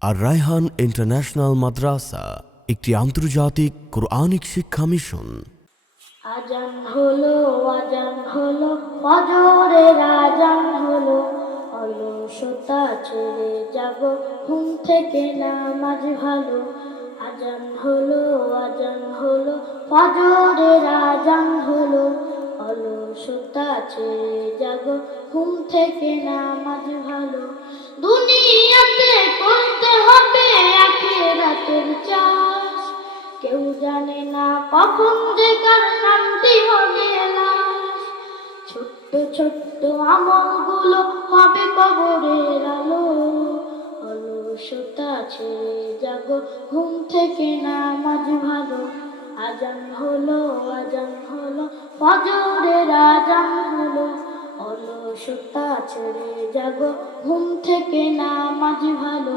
আর Raihan international মাদ্রাসা, একটি আন্তর্জাতিক Quranic শিক্ষা মিশন। আজান হলো আজান হলো ফজরের আজান হলো। অলসতা ছেড়ে যাব, ঘুম থেকে নামাজ ভালো। আজান হলো আজান হলো ফজরের আজান হলো। অলসতা ছেড়ে যাব, ঘুম থেকে নামাজ ভালো। দুনিয়াতে কেউ জানে না কখন যে কার নামটি হবে লাশ ছোট্ট ছোট্ট আমলগুলো হবে কবরের আলো। অলসতা ছেড়ে জাগো, ঘুম থেকে নামাজ ভালো। আজান হলো আজান হলো, ফজরের আজান হলো। অলসতা ছেড়ে জাগো, ঘুম থেকে নামাজ ভালো।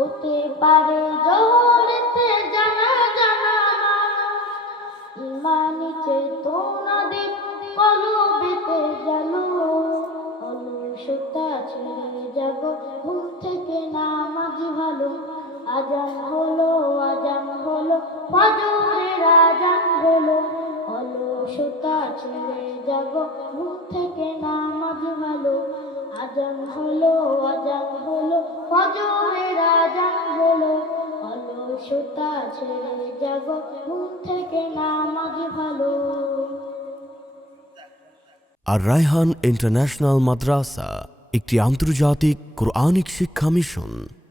হতে পারে জোহরেতে জানা জানা ইমানি চেতনা দিক, কলবেতে জানো অলসতা ছেড়ে যাব ঘুম থেকে নামাজ ভালো। আজান হলো আজান হলো, ফজরের আজান হলো। অলসতা ছেড়ে যাব ঘুম থেকে নামাজ ভালো। আজান হলো আজান হলো ছেড়ে যাব ঘুম থেকে নামাজ ভালো। আর রায়হান ইন্টারন্যাশনাল মাদ্রাসা, একটি আন্তর্জাতিক কোরআনিক শিক্ষা মিশন।